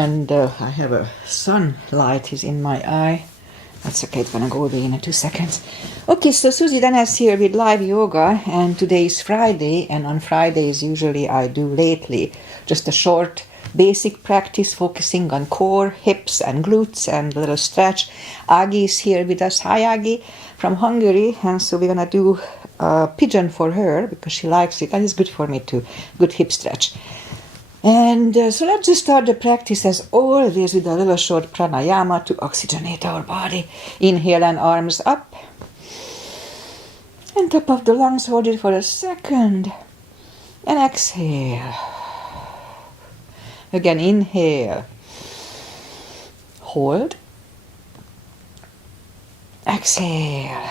And I have a sunlight is in my eye. That's okay, it's gonna go away in 2 seconds. Okay, so Susie Dennis here with live yoga, and today is Friday, and on Fridays usually I do lately just a short basic practice focusing on core, hips and glutes and a little stretch. Agi is here with us. Hi Agi from Hungary, and so we're gonna do a pigeon for her because she likes it, and it's good for me too. Good hip stretch. And so let's just start the practice as always with a little short pranayama to oxygenate our body. Inhale and arms up. And top of the lungs, hold it for a second. And exhale. Again, inhale. Hold. Exhale.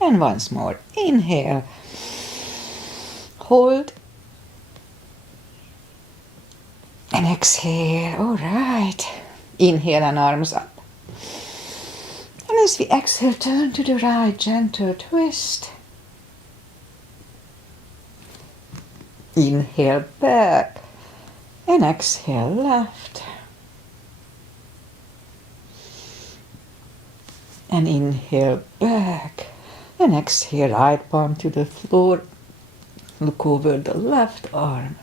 And once more. Inhale. Hold. And exhale. All right. Inhale and arms up. And as we exhale, turn to the right, gentle twist. Inhale back. And exhale left. And inhale back. And exhale right palm to the floor. Look over the left arm.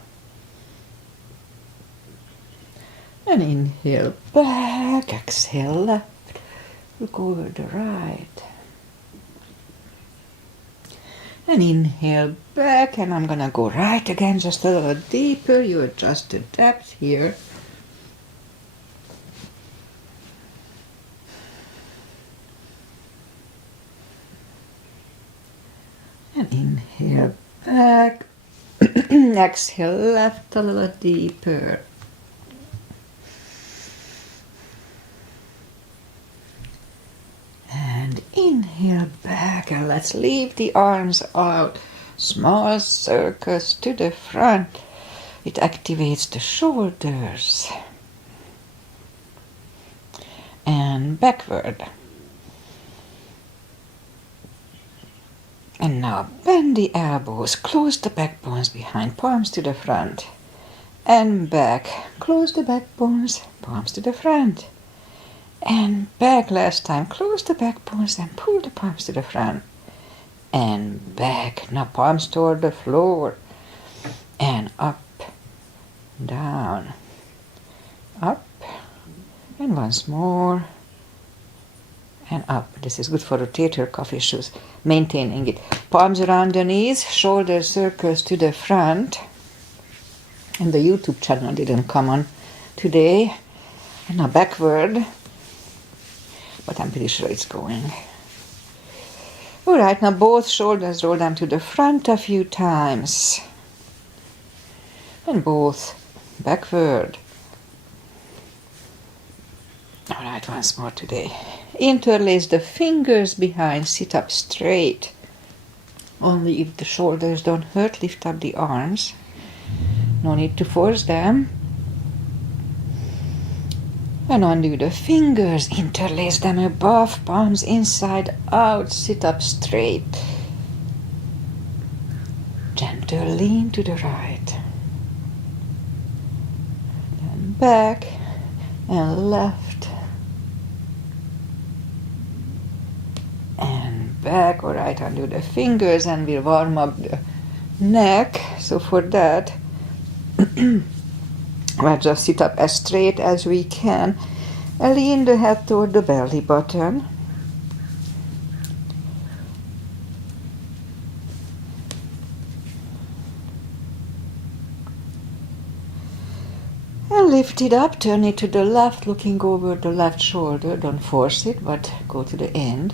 And inhale back, exhale left, look over the right. And inhale back, and I'm gonna go right again, just a little deeper. You adjust the depth here. And inhale back, exhale left a little deeper. And inhale back, and let's leave the arms out. Small circles to the front. It activates the shoulders. And backward. And now bend the elbows, close the backbones behind, palms to the front. And back, close the backbones, palms to the front. And back last time, close the back bones and pull the palms to the front. And back, now palms toward the floor. And up, down, up, and once more. And up. This is good for rotator cuff issues, maintaining it. Palms around the knees, shoulder circles to the front. And the YouTube channel didn't come on today. And now backward. But I'm pretty sure it's going. All right, now both shoulders roll down to the front a few times. And both backward. All right, once more today. Interlace the fingers behind, sit up straight. Only if the shoulders don't hurt, lift up the arms. No need to force them. And undo the fingers, interlace them above, palms inside out, sit up straight. Gentle lean to the right. And back and left. And back, all right, undo the fingers and we'll warm up the neck. So for that, we'll just sit up as straight as we can and lean the head toward the belly button. And lift it up, turn it to the left, looking over the left shoulder. Don't force it, but go to the end.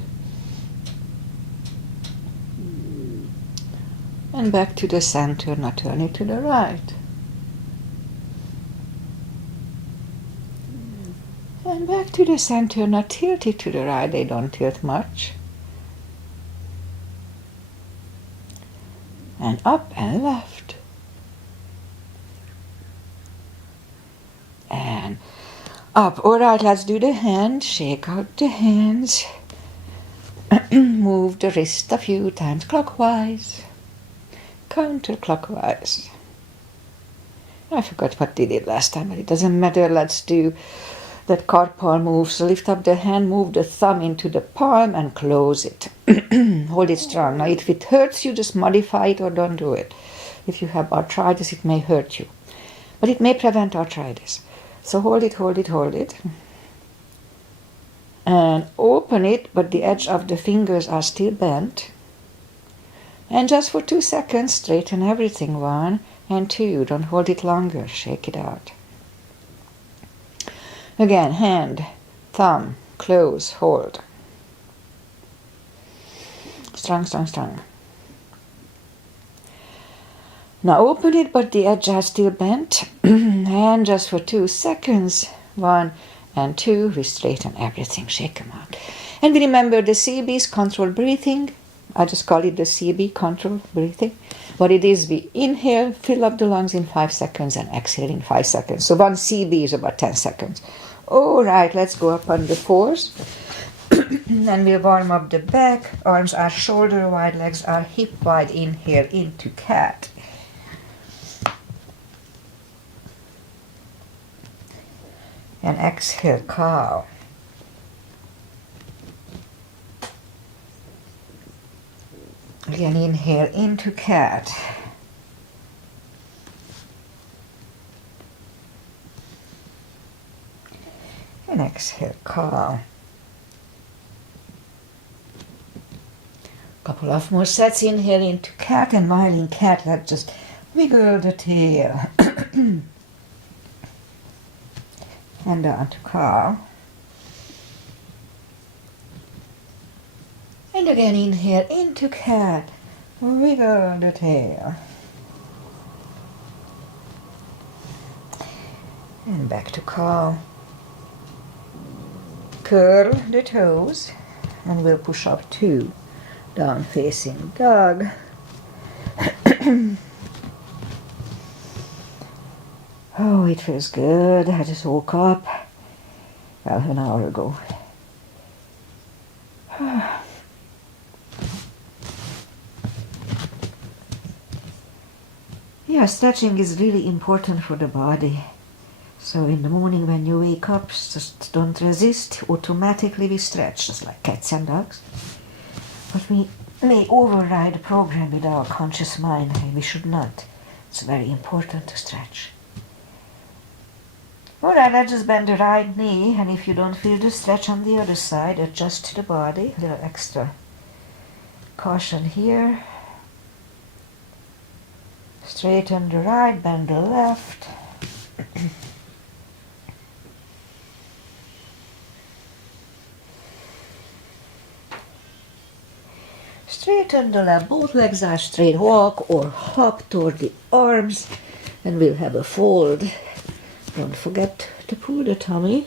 And back to the center, now turn it to the right. And back to the center, now tilt it to the right, they don't tilt much. And up and left. And up. All right, let's do the hand, shake out the hands. Move the wrist a few times clockwise, counterclockwise. I forgot what we did last time, but it doesn't matter. Let's do that carpal move. So lift up the hand, move the thumb into the palm and close it. Hold it strong. Now if it hurts you, just modify it or don't do it. If you have arthritis, it may hurt you. But it may prevent arthritis. So hold it, hold it, hold it. And open it, but the edge of the fingers are still bent. And just for 2 seconds, straighten everything. 1 and 2. Don't hold it longer. Shake it out. Again, hand, thumb, close, hold. Strong, strong, strong. Now open it, but the edge are still bent. And just for 2 seconds. 1 and 2. We straighten everything. Shake them out. And we remember the CB is controlled breathing. I just call it the CB, controlled breathing. What it is, we inhale, fill up the lungs in 5 seconds and exhale in 5 seconds. So 1 CB is about 10 seconds. All right, let's go up on the 4s. And we'll warm up the back. Arms are shoulder wide, legs are hip wide. Inhale into cat. And exhale, cow. Again, inhale into cat. And exhale, cow. Couple of more sets. Inhale into cat, and while in cat, let's just wiggle the tail. And down to cow. And again, inhale into cat. Wiggle the tail. And back to cow. Curl the toes. And we'll push up 2. Down facing dog. Oh, it feels good. I just woke up. Well, an hour ago. Yeah, stretching is really important for the body. So in the morning when you wake up, just don't resist. Automatically we stretch, just like cats and dogs. But we may override the program with our conscious mind, and we should not. It's very important to stretch. Alright, let's just bend the right knee, and if you don't feel the stretch on the other side, adjust the body. A little extra caution here. Straighten the right, bend the left. Straighten the left, both legs are straight. Walk or hop toward the arms, and we'll have a fold. Don't forget to pull the tummy.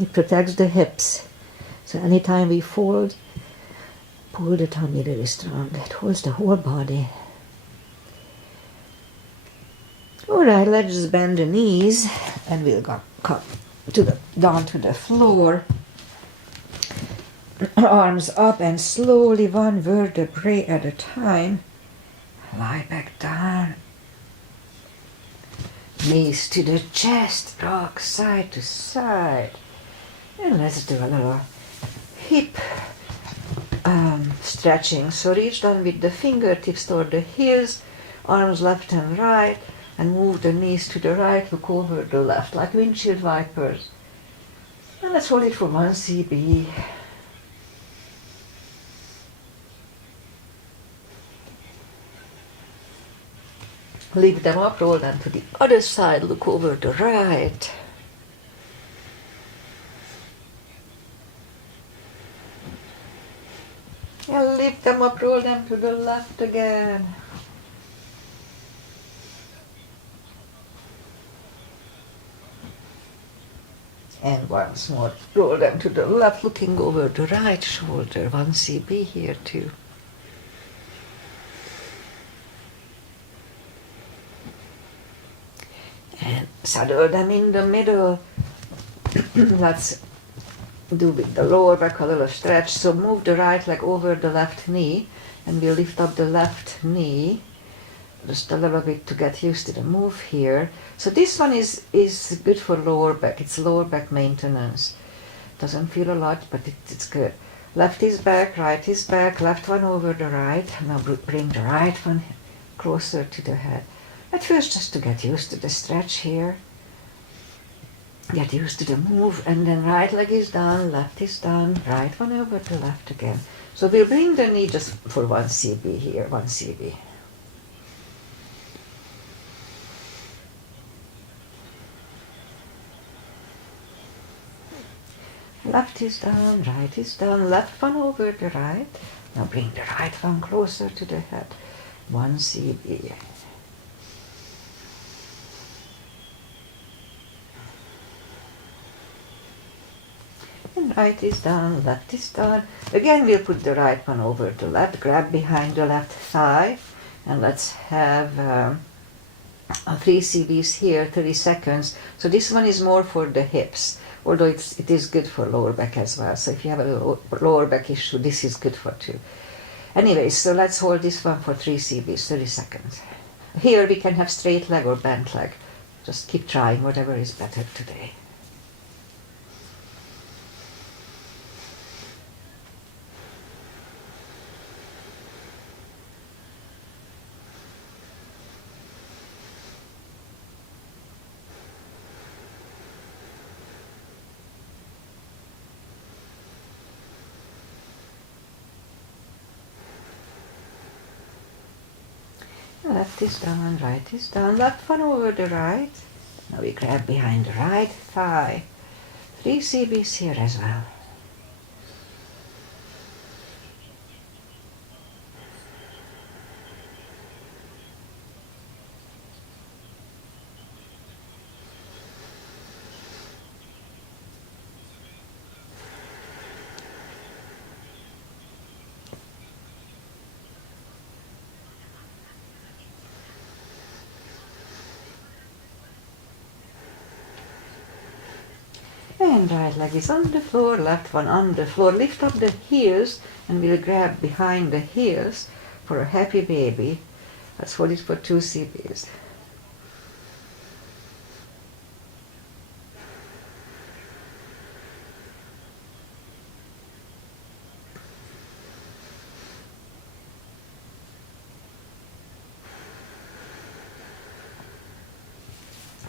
It protects the hips. So anytime we fold, pull the tummy really strong. It holds the whole body. Alright, let's just bend the knees, and we'll come down to the floor. Arms up, and slowly, 1 vertebrae at a time, lie back down. Knees to the chest, rock side to side. And let's do a little hip stretching. So reach down with the fingertips toward the heels, arms left and right, and move the knees to the right, look over the left, like windshield wipers. And let's hold it for 1 CB. Lift them up, roll them to the other side, look over the right. And lift them up, roll them to the left again. And once more, roll them to the left, looking over the right shoulder. 1 CB here too. And saddle them in the middle. Let's do with the lower back a little stretch. So move the right leg over the left knee, and we'll lift up the left knee. just a little bit to get used to the move here. So this one is good for lower back. It's lower back maintenance. Doesn't feel a lot, but it's good. Left is back, right is back, left one over the right. Now bring the right one closer to the head. At first just to get used to the stretch here. Get used to the move, and then right leg is done, left is done, right one over to left again. So we'll bring the knee just for 1 cb here, 1 cb. Left is done, right is done, left one over the right. Now bring the right one closer to the head, 1 cb. And right is done, left is done. Again, we'll put the right one over the left, grab behind the left thigh, and let's have 3 cbs here, 30 seconds. So this one is more for the hips, although it is good for lower back as well. So if you have a lower back issue, this is good for too. Anyway, so let's hold this one for 3 cbs, 30 seconds. Here we can have straight leg or bent leg. Just keep trying, whatever is better today. Left is done, right is done, left one over the right. Now we grab behind the right thigh. 3 cbs here as well. And right leg is on the floor, left one on the floor. Lift up the heels and we'll grab behind the heels for a happy baby. Let's hold it for 2 cbs.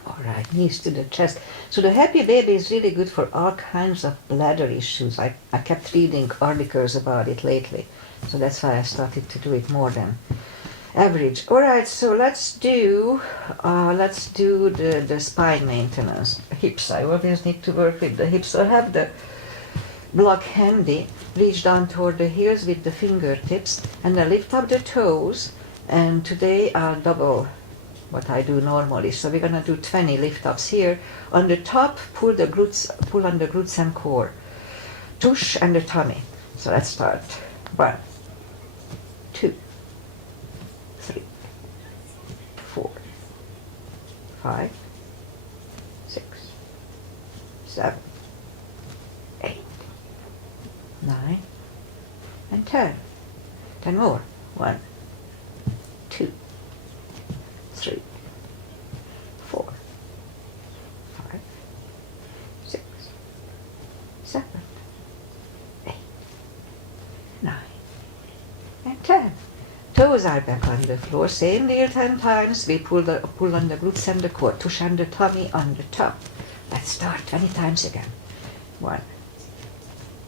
Alright, knees to the chest. So the happy baby is really good for all kinds of bladder issues. I kept reading articles about it lately, so that's why I started to do it more than average. Alright, so let's do the spine maintenance. Hips, I always need to work with the hips. So I have the block handy, reach down toward the heels with the fingertips, and I lift up the toes, and today I'll double what I do normally. So we're gonna do 20 lift-ups here. On the top, pull on the glutes and core. Tush and the tummy. So let's start. 1, 2, 3, 4, 5, 6, 7, 8, 9, and 10. 10 more. 1, 2, 3, 4, 5, 6, 7, 8, 9, and 10. Toes are back on the floor. Same deal 10 times. We pull on the glutes and the core. Tush and the tummy on the top. Let's start 20 times again. 1,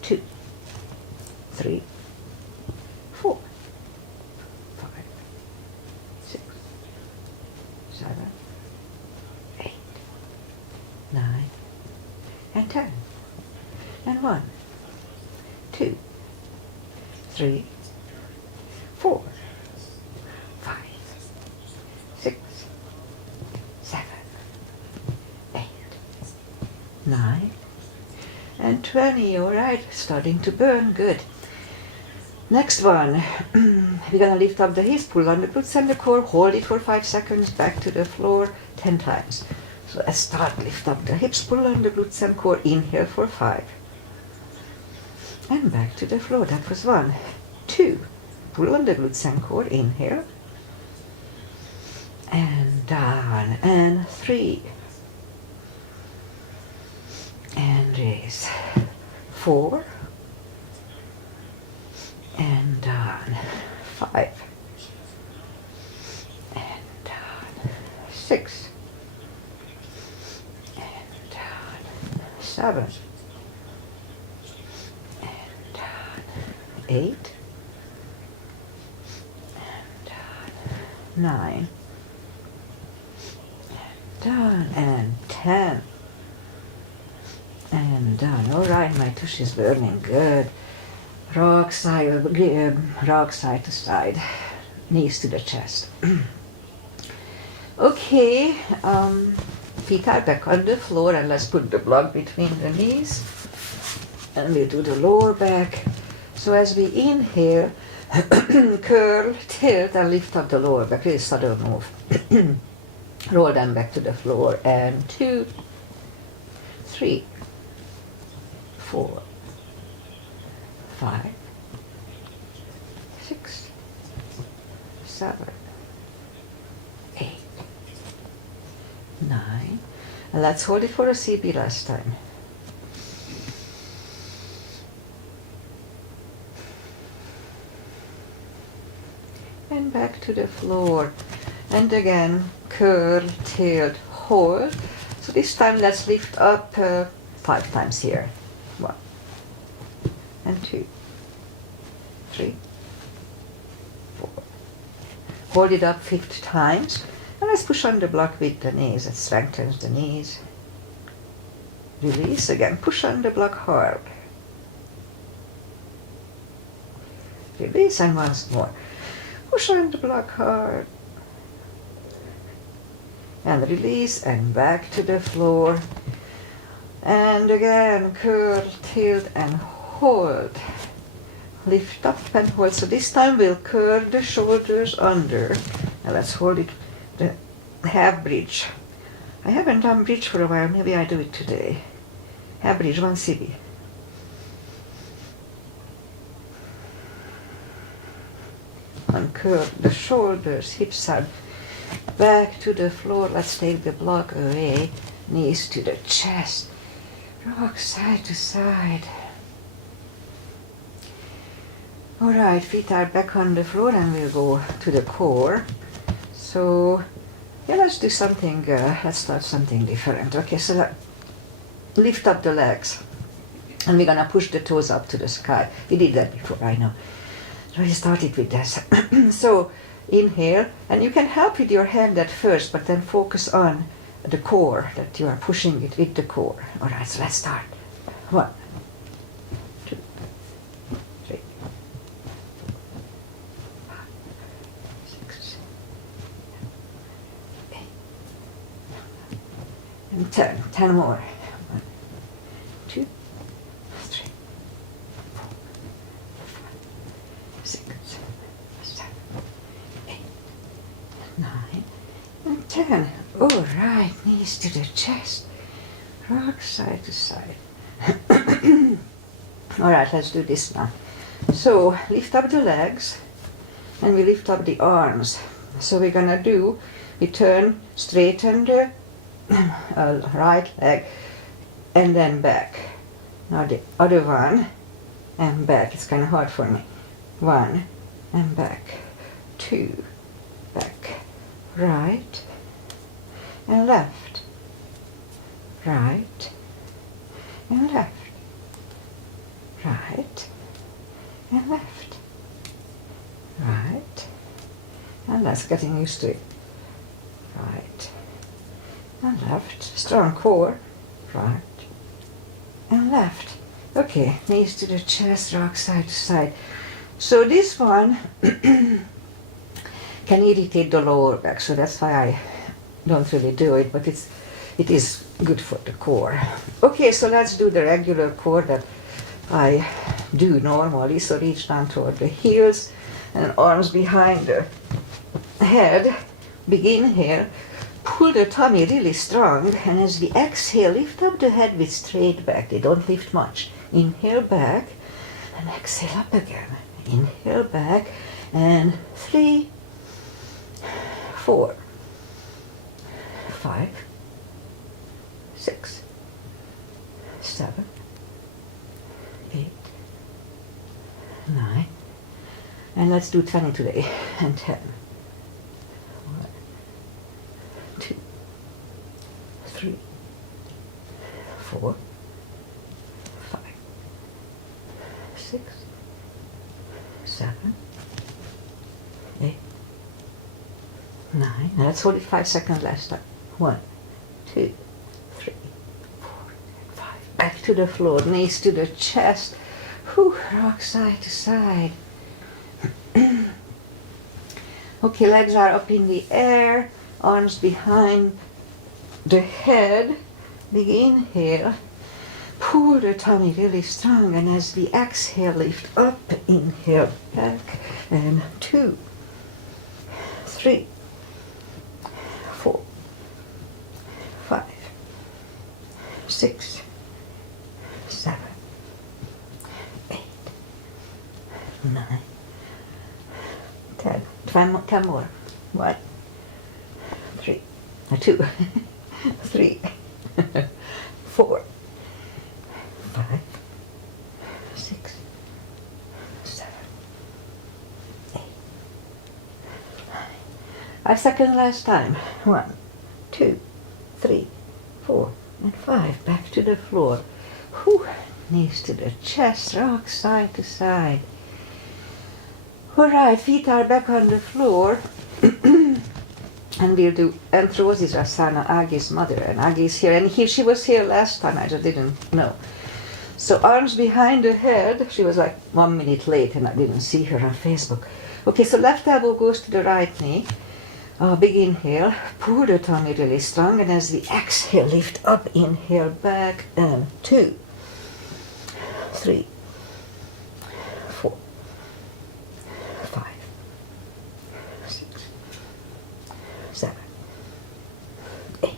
2, 3, 4, 5, 6, 7, 8, 9, and 10. And 1, 2, 3, 4, 5, 6, 7, 8, 9, and 20. All right, starting to burn. Good. Next one, we're gonna lift up the hips, pull on the glutes and the core, hold it for 5 seconds, back to the floor 10 times. So let's start, lift up the hips, pull on the glutes and core, inhale for 5. And back to the floor, that was 1. 2, pull on the glutes and core, inhale. and down, and 3, and raise, 4, and down, 5, and down, 6, and down, 7, and down, 8, and down, 9, and down, and 10, and down. All right, my tush is burning good. Rock side to side, knees to the chest. Okay, feet are back on the floor, and let's put the block between the knees, and we'll do the lower back. So as we inhale, curl, tilt, and lift up the lower back. Really subtle move. Roll them back to the floor, and 2, 3, 4, 5, 6, 7, 8, 9, and let's hold it for a CB last time. And back to the floor, and again curl, tilt, hold. So this time let's lift up 5 times here. 1 and 2, 3, 4. Hold it up 50 times, and let's push on the block with the knees. It strengthens the knees. Release again, push on the block hard. Release, and once more. Push on the block hard. And release, and back to the floor. And again, curl, tilt, and hold. Lift up and hold. So this time we'll curl the shoulders under. And let's hold it, the half bridge. I haven't done bridge for a while, maybe I do it today. Half bridge, 1 CB. And curl the shoulders, hips are back to the floor. Let's take the block away. Knees to the chest. Rock side to side. Alright, feet are back on the floor, and we'll go to the core. So, yeah, let's do something, let's start something different. Okay, so lift up the legs. And we're gonna push the toes up to the sky. We did that before, I know. So we started with this. So, inhale, and you can help with your hand at first, but then focus on the core, that you are pushing it with the core. Alright, so let's start. 1, 2, 3, 4, 5, 6, 7, 8, and 10. 10 more. 1, 2, 3, 4, 5, 6, 7, 8, 9, and 10. All right, knees to the chest, rock side to side. All right, let's do this now. So lift up the legs, and we lift up the arms. So we're gonna do, we turn, straighten the right leg, and then back. Now the other one, and back. It's kind of hard for me. 1, and back. 2, back. Right, and left, right, and left, right, and left, right, and that's getting used to it. Right, and left, strong core, right, and left. Okay, knees to the chest, rock side to side. So this one can irritate the lower back, so that's why I don't really do it, but it is good for the core. Okay, so let's do the regular core that I do normally. So reach down toward the heels and arms behind the head. Begin here. Pull the tummy really strong, and as we exhale, lift up the head with straight back. They don't lift much. Inhale back, and exhale up again. Inhale back, and 3, 4, 5, 6, 7, 8, 9, and let's do 20 today, and 10. 1, 2, 3, 4, 5, 6, 7, 8, 9. Now let's hold it 5 seconds last time. 1, 2, 3, 4, 5. Back to the floor, knees to the chest. Whew, rock side to side. Okay, legs are up in the air, arms behind the head. Big inhale. Pull the tummy really strong, and as the exhale, lift up, inhale back, and 2, 3, 4, 5, 6, 7, 8, 9, 10. 10 more. 1, 3, 2, 3, 4, 5, 6, 7, 8, 9. 5 seconds last time. 1, 2, 3, 4, and 5. Back to the floor. Whew. Knees to the chest, rock side to side. Alright, feet are back on the floor. And we'll do Anthrosisasana, Agi's mother. And Agi's here. And she was here last time, I just didn't know. So arms behind the head. She was like 1 minute late and I didn't see her on Facebook. Okay, so left elbow goes to the right knee. Big inhale. Pull the tummy really strong. And as we exhale, lift up, inhale back. And 2, 3, 4, 5, 6, 7, 8,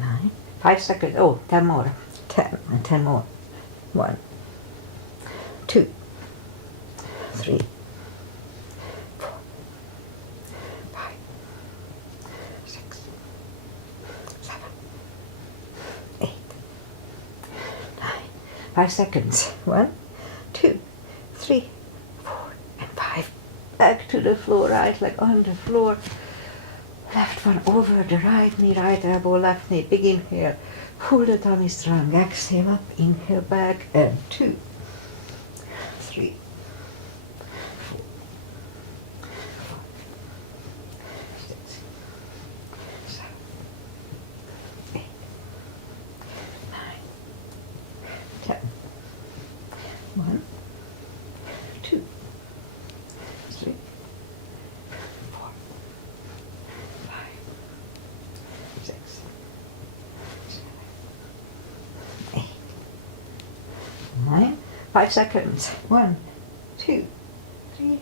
9. 5 seconds. Oh, 10 more. 10 and 10 more. 1, 2, 3, 4, 5, 6, 7, 8, 9. 5 seconds. 1, 2, 3, 4, and 5. Back to the floor, right leg on the floor. Left one over the right knee, right elbow, left knee. Big inhale. Pull the tummy strong. Exhale up, inhale back, and 2, 3, 4, 5, 6, 7, 8, 9, 10. 1, 2, 3, 4, 5, 6, 7, 8, 9. 5 seconds. 1, 2, 3,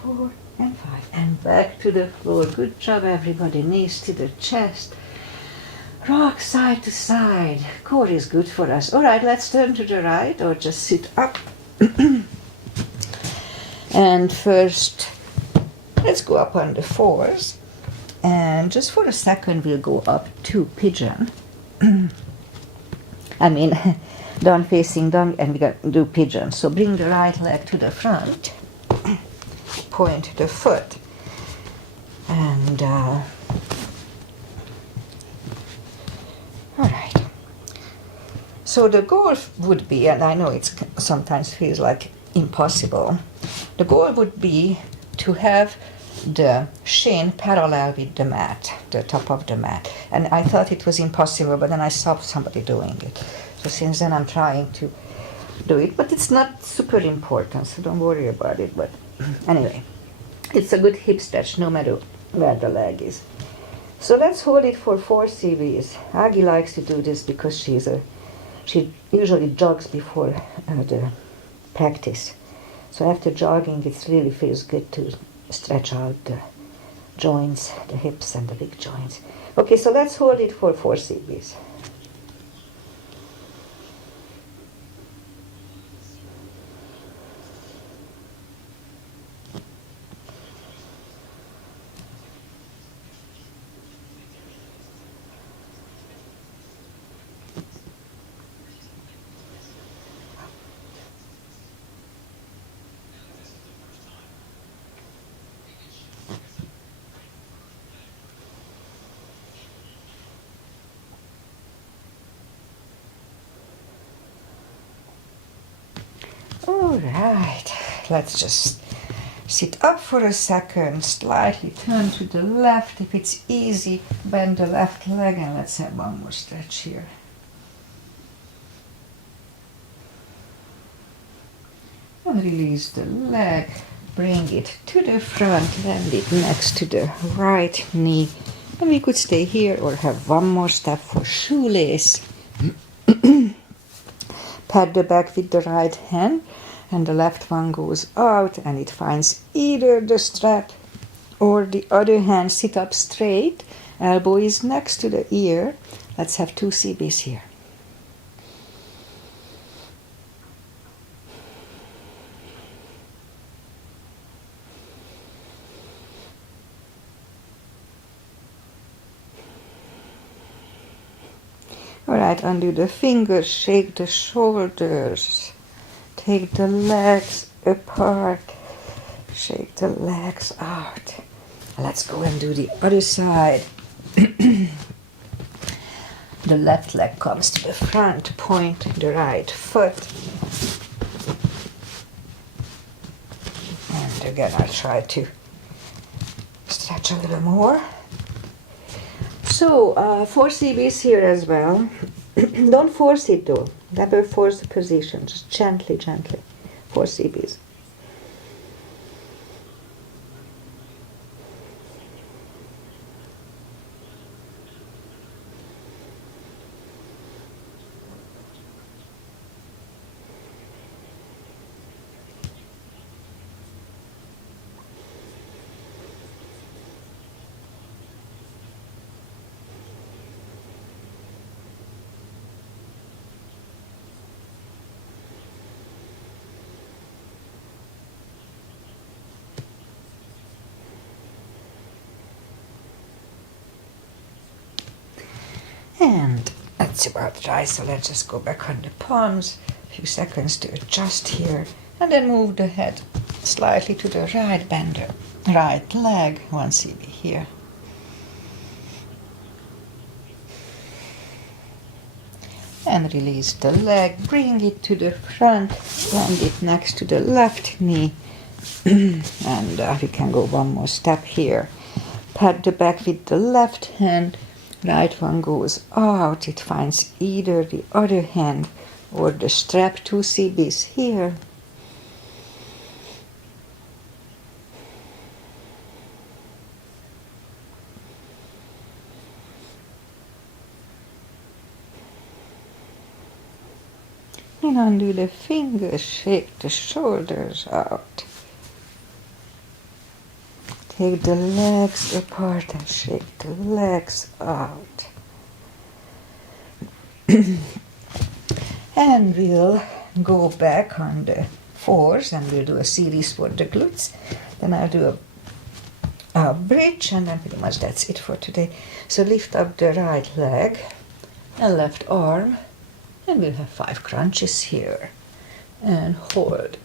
4, and 5. And back to the floor. Good job, everybody. Knees to the chest. Rock side to side. Core is good for us. All right, let's turn to the right or just sit up. And first, let's go up on the fours. And just for a second, we'll go up to pigeon. I mean, down facing down, and we're going to do pigeon. So bring the right leg to the front. Point the foot. And, all right. So the goal would be, and I know it sometimes feels like impossible, the goal would be to have the shin parallel with the mat, the top of the mat. And I thought it was impossible, but then I saw somebody doing it. So since then I'm trying to do it, but it's not super important, so don't worry about it. But anyway, it's a good hip stretch no matter where the leg is. So let's hold it for 4 series. Agi likes to do this because she usually jogs before the practice. So after jogging, it really feels good to stretch out the joints, the hips and the big joints. Okay, so let's hold it for 4 series. All right, let's just sit up for a second, slightly turn to the left. If it's easy, bend the left leg, and let's have one more stretch here. And release the leg, bring it to the front, land it next to the right knee. And we could stay here or have one more step for shoelace. Pat the back with the right hand, and the left one goes out and it finds either the strap or the other hand. Sit up straight, elbow is next to the ear. Let's have 2 CBs here. Alright, undo the fingers, shake the shoulders, take the legs apart, shake the legs out. Let's go and do the other side. The left leg comes to the front, point the right foot. And again, I'll try to stretch a little more. So, 4 CBs here as well. Don't force it though. Never force the position. Just gently, gently. 4 CBs. And that's about right, so let's just go back on the palms, a few seconds to adjust here, and then move the head slightly to the right, bend the right leg, 1 CB here. And release the leg, bring it to the front, land it next to the left knee, and we can go one more step here. Pat the back with the left hand, right one goes out, it finds either the other hand or the strap, 2 CBs here. And undo the fingers, shake the shoulders out. Take the legs apart and shake the legs out. And we'll go back on the 4s and we'll do a series for the glutes. Then I'll do a bridge, and then pretty much that's it for today. So lift up the right leg and left arm, and we'll have 5 crunches here. And hold.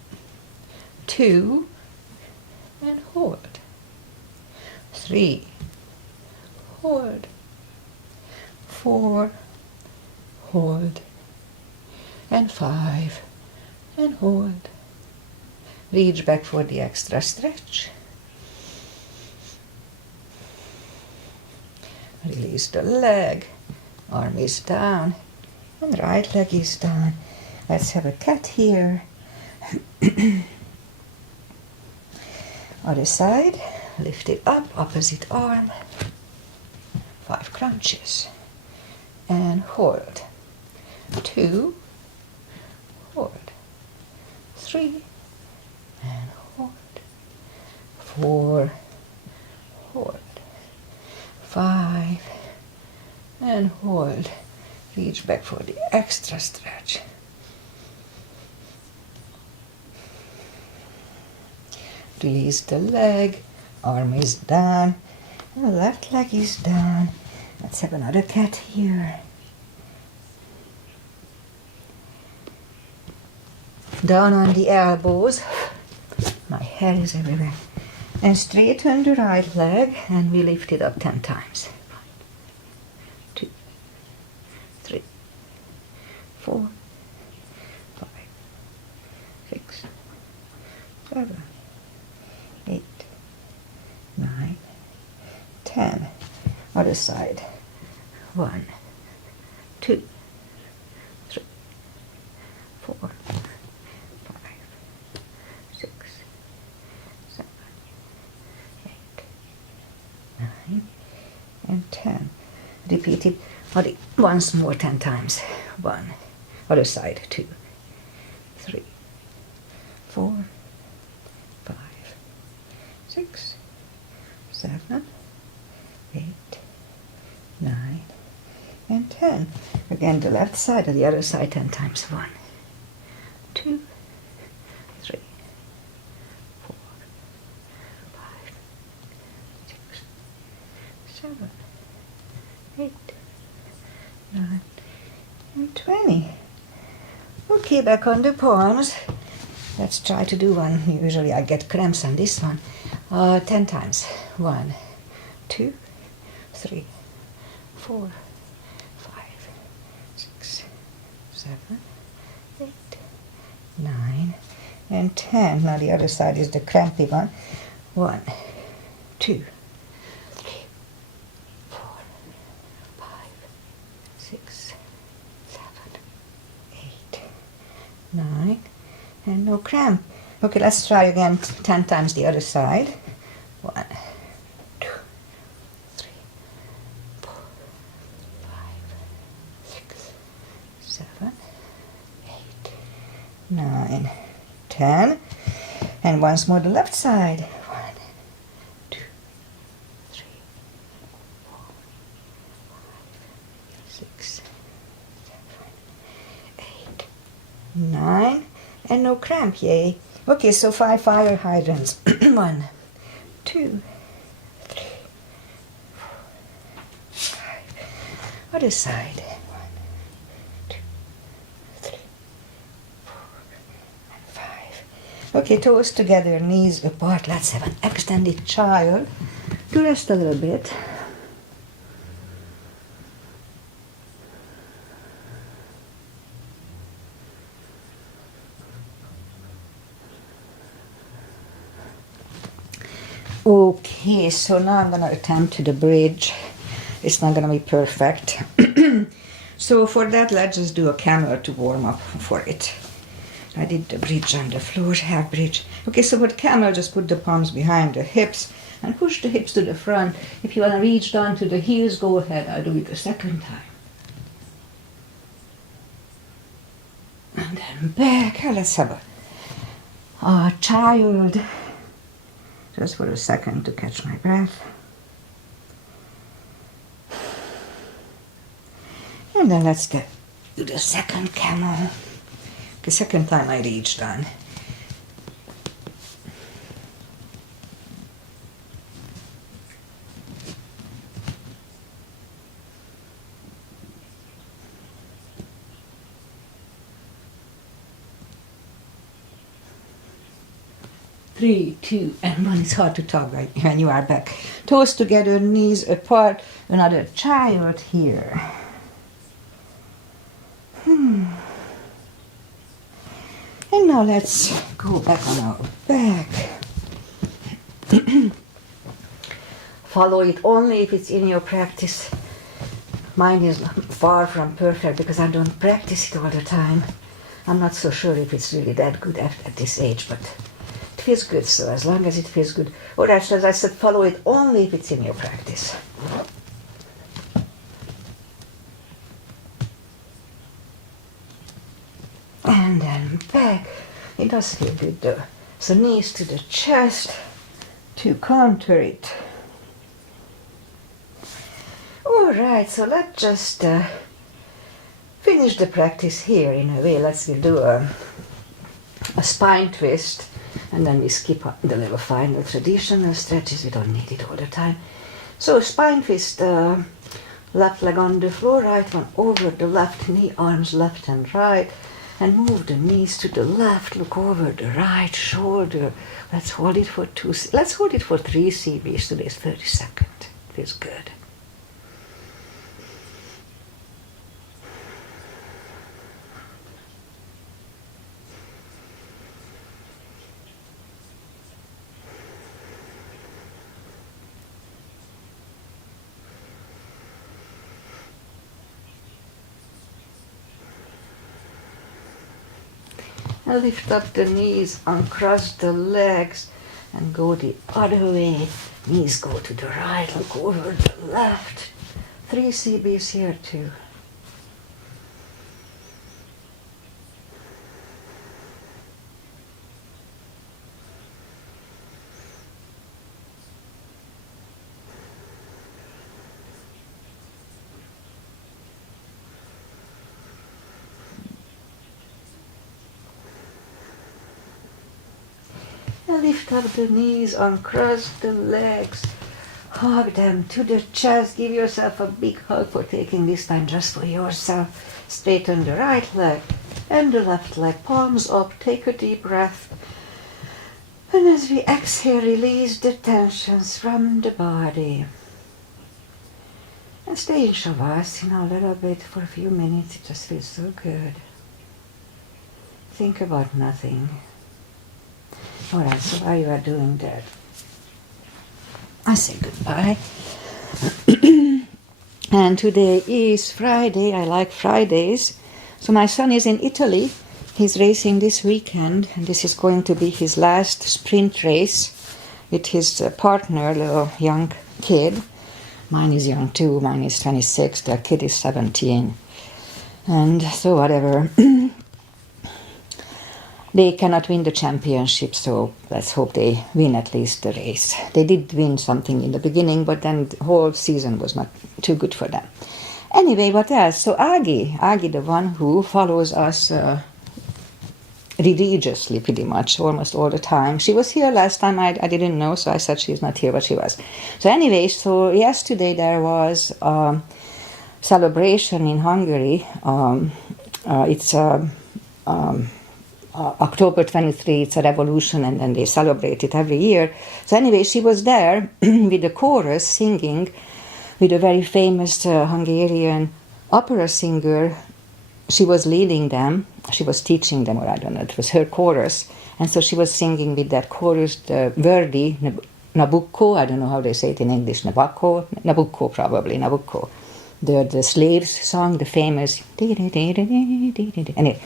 2, and hold. 3, hold. 4, hold. And 5, and hold. Reach back for the extra stretch. Release the leg, arm is down, and right leg is down. Let's have a cat here. Other side, lift it up, opposite arm. 5 crunches. And hold. 2, hold. 3, and hold. 4, hold. 5, and hold. Reach back for the extra stretch. Release the leg, arm is down, and the left leg is down. Let's have another cat here. Down on the elbows. My hair is everywhere. And straighten the right leg, and we lift it up 10 times. 1, 2, 3, 4, 5, 6, 7, 8, 9, 10. Other side. 1, 2, 3, 4, 5, 6, 7, 8, 9, and 10. Repeat it once more 10 times. 1. Other side. 2, 3, 4, 5, 6, 7, 8, 9, and 10. Again, the left side and the other side 10 times. 1, 2, 3, 4, 5, 6, 7, 8, 9, and 20. Okay, back on the palms. Let's try to do one. Usually I get cramps on this one. 10 times. 1, 2, 3, 4, 5, 6, 7, 8, 9, and 10. Now the other side is the crampy one. 1, 2, 3, 4, 5, 6, 7, 8, 9, and no cramp. Okay, let's try again 10 times the other side. 1, 2, 3, 4, 5, 6, 7, 8, 9, 10. And once more the left side. 1, 2, 3, 4, 5, 6, 7, 8, 9. And no cramp, yay. Okay, so 5 fire hydrants. 1, 2, 3, 4, 5. Other side. 1, 2, 3, 4, and 5. Okay, toes together, knees apart. Let's have an extended child. To rest a little bit. Okay, so now I'm going to attempt to the bridge. It's not going to be perfect. So for that, let's just do a camel to warm up for it. I did the bridge on the floor, half bridge. Okay, so for the camel, just put the palms behind the hips and push the hips to the front. If you want to reach down to the heels, go ahead. I'll do it a second time. And then back. Let's have a child. Just for a second to catch my breath. And then let's do the second camel. The second time I reached on. Three, 2, and 1. It's hard to talk right when you are back. Toes together, knees apart. Another child here. And now let's go back on our back. Follow it only if it's in your practice. Mine is far from perfect because I don't practice it all the time. I'm not so sure if it's really that good at this age, but it feels good, so as long as it feels good. Or actually, as I said, follow it only if it's in your practice. And then back. It does feel good though. So knees to the chest to contour it. Alright, so let's just finish the practice here in a way. Let's do a spine twist. And then we skip the little final traditional stretches. We don't need it all the time. So spine twist, left leg on the floor, right one over the left knee, arms left and right. And move the knees to the left, look over the right shoulder. Let's hold it for 3 series. Today's 30 seconds. Feels good. And lift up the knees, uncross the legs, and go the other way. Knees go to the right, look over the left. 3 CBs here too. And lift up the knees, uncross the legs, hug them to the chest, give yourself a big hug for taking this time just for yourself. Straighten the right leg and the left leg, palms up, take a deep breath. And as we exhale, release the tensions from the body. And stay in Shavasana a little bit for a few minutes, it just feels so good. Think about nothing. Alright, so while you are doing that, I say goodbye. And today is Friday. I like Fridays. So my son is in Italy. He's racing this weekend, and this is going to be his last sprint race with his partner, the young kid. Mine is young too. Mine is 26. The kid is 17. And so whatever. They cannot win the championship, so let's hope they win at least the race. They did win something in the beginning, but then the whole season was not too good for them. Anyway, what else? So Agi, the one who follows us religiously pretty much, almost all the time. She was here last time, I didn't know, so I said she's not here, but she was. So anyway, so yesterday there was a celebration in Hungary. It's October 23, it's a revolution, and then they celebrate it every year. So anyway, she was there with the chorus singing with a very famous Hungarian opera singer. She was leading them, she was teaching them, or I don't know, it was her chorus. And so she was singing with that chorus, the Verdi, Nabucco, I don't know how they say it in English, Nabucco probably, Nabucco. The slaves song, the famous. Anyway.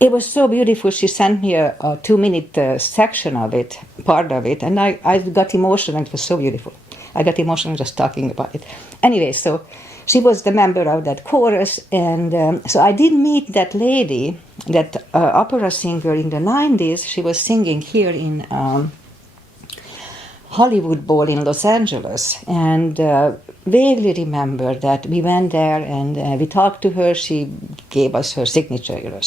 It was so beautiful. She sent me a 2-minute section of it, part of it, and I got emotional. It was so beautiful. I got emotional just talking about it. Anyway, so she was the member of that chorus, and so I did meet that lady, that opera singer in the 90s. She was singing here in Hollywood Bowl in Los Angeles, and vaguely remember that we went there and we talked to her. She gave us her signature, you know.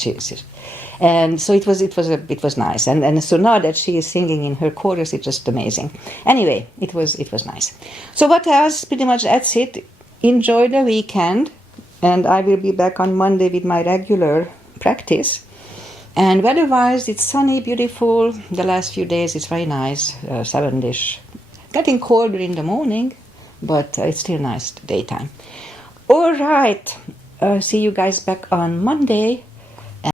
And so it was nice. And so now that she is singing in her chorus, it's just amazing. Anyway, it was nice. So what else? Pretty much that's it. Enjoy the weekend, and I will be back on Monday with my regular practice. And weather-wise, it's sunny, beautiful. The last few days it's very nice, 7-ish. Getting colder in the morning, but it's still nice daytime. All right, see you guys back on Monday.